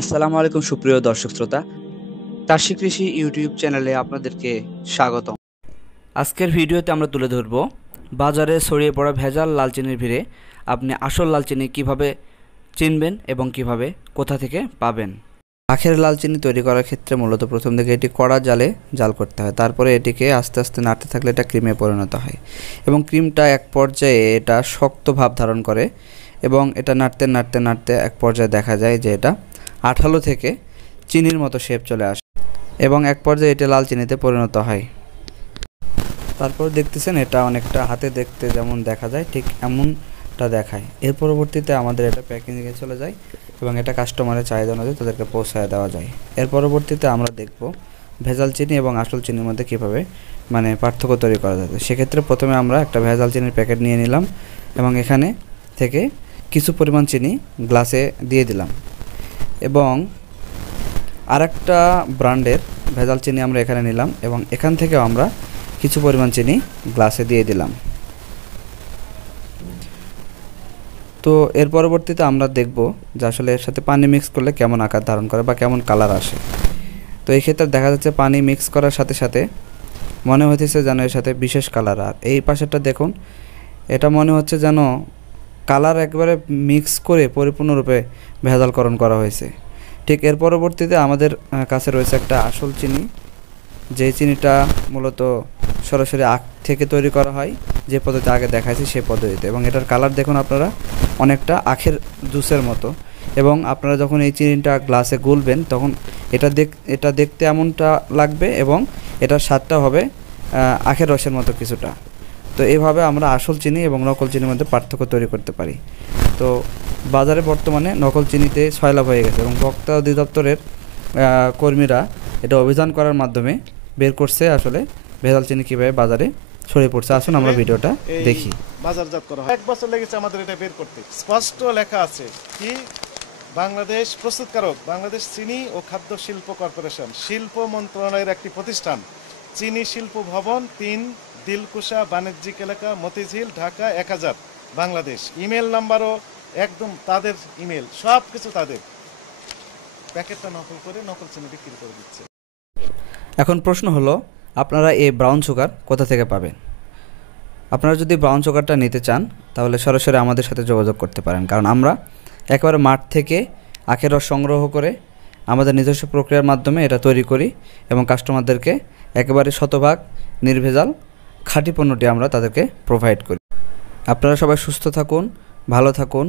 আসসালামু আলাইকুম সুপ্রিয় দর্শক শ্রোতা, চাষী কৃষি ইউটিউব চ্যানেলে আপনাদেরকে স্বাগতম। আজকের ভিডিওতে আমরা তুলে ধরব বাজারে ছড়িয়ে পড়া ভেজাল লাল চিনির ভিড়ে আপনি আসল লাল চিনি কীভাবে চিনবেন এবং কিভাবে কোথা থেকে পাবেন। আখের লাল চিনি তৈরি করার ক্ষেত্রে মূলত প্রথম দিকে এটি কড়া জালে জাল করতে হয়, তারপরে এটিকে আস্তে আস্তে নাড়তে থাকলে এটা ক্রিমে পরিণত হয় এবং ক্রিমটা এক পর্যায়ে এটা শক্ত ভাব ধারণ করে এবং এটা নাড়তে নাড়তে নাড়তে এক পর্যায়ে দেখা যায় যে এটা আঠালো থেকে চিনির মতো শেপ চলে আসে এবং এক পর্যায়ে এটা লাল চিনিতে পরিণত হয়। তারপর দেখতেছেন এটা অনেকটা হাতে দেখতে যেমন দেখা যায় ঠিক এমনটা দেখায়। এর পরবর্তীতে আমাদের এটা প্যাকেজিংয়ে চলে যায় এবং এটা কাস্টমারের চাহিদা অনুযায়ী তাদেরকে পৌঁছায় দেওয়া যায়। এর পরবর্তীতে আমরা দেখব ভেজাল চিনি এবং আসল চিনির মধ্যে কীভাবে পার্থক্য তৈরি করা যায়। সেক্ষেত্রে প্রথমে আমরা একটা ভেজাল চিনির প্যাকেট নিয়ে নিলাম এবং এখানে থেকে কিছু পরিমাণ চিনি গ্লাসে দিয়ে দিলাম এবং আরেকটা ব্র্যান্ডের ভেজাল চিনি আমরা এখানে নিলাম এবং এখান থেকেও আমরা কিছু পরিমাণ চিনি গ্লাসে দিয়ে দিলাম। তো এর পরবর্তীতে আমরা দেখব যে আসলে এর সাথে পানি মিক্স করলে কেমন আকার ধারণ করে বা কেমন কালার আসে। তো এই ক্ষেত্রে দেখা যাচ্ছে পানি মিক্স করার সাথে সাথে মনে হচ্ছে যেন এর সাথে বিশেষ কালার, আর এই পাশেরটা দেখুন এটা মনে হচ্ছে যেন কালার একবারে মিক্স করে পরিপূর্ণরূপে ভেজালকরণ করা হয়েছে। ঠিক এর পরবর্তীতে আমাদের কাছে রয়েছে একটা আসল চিনি, যে চিনিটা মূলত সরাসরি আখ থেকে তৈরি করা হয়, যে পদ্ধতি আগে দেখাইছি সেই পদ্ধতিতে, এবং এটার কালার দেখুন আপনারা অনেকটা আখের জুসের মতো, এবং আপনারা যখন এই চিনিটা গ্লাসে গুলবেন তখন এটা দেখতে এমনটা লাগবে এবং এটার স্বাদটা হবে আখের রসের মতো কিছুটা। তো এইভাবে আমরা আসল চিনি এবং নকল চিনির মধ্যে পার্থক্য তৈরি করতে পারি। তো বাজারে বর্তমানে নকল চিনিতে সয়লাভ হয়ে গেছে এবং ভোক্তা অধিদপ্তরের কর্মীরা এটা অভিযান করার মাধ্যমে বের করছে আসলে ভেজাল চিনি কীভাবে বাজারে ছড়িয়ে পড়ছে। আসুন আমরা ভিডিওটা দেখি। বাজারজাত করা হয় 1 বছর লেগেছে আমাদের এটা বের করতে। স্পষ্ট লেখা আছে কি বাংলাদেশ প্রস্তুতকারক, বাংলাদেশ চিনি ও খাদ্য শিল্প কর্পোরেশন, শিল্প মন্ত্রণালয়ের একটি প্রতিষ্ঠান, চিনি শিল্প ভবন 3 দিলকুশা বাণিজ্যিক এলাকা, মতিঝিল, ঢাকা 1000 বাংলাদেশ। ইমেল নাম্বারও একদম তাদের ইমেল, সব কিছু তাদের। প্যাকেটটা নকল করে নকল চিনি বিক্রি করে দিচ্ছে। এখন প্রশ্ন হলো আপনারা এই ব্রাউন সুগার কোথা থেকে পাবেন। আপনারা যদি ব্রাউন সুগারটা নিতে চান তাহলে সরাসরি আমাদের সাথে যোগাযোগ করতে পারেন, কারণ আমরা একেবারে মাঠ থেকে আখের রস সংগ্রহ করে আমাদের নিজস্ব প্রক্রিয়ার মাধ্যমে এটা তৈরি করি এবং কাস্টমারদেরকে একেবারে শতভাগ নির্ভেজাল খাঁটি পণ্যটি আমরা তাদেরকে প্রোভাইড করি। আপনারা সবাই সুস্থ থাকুন, ভালো থাকুন,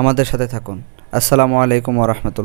আমাদের সাথে থাকুন। আসসালামু আলাইকুম ওয়া রাহমাতুল্লাহ।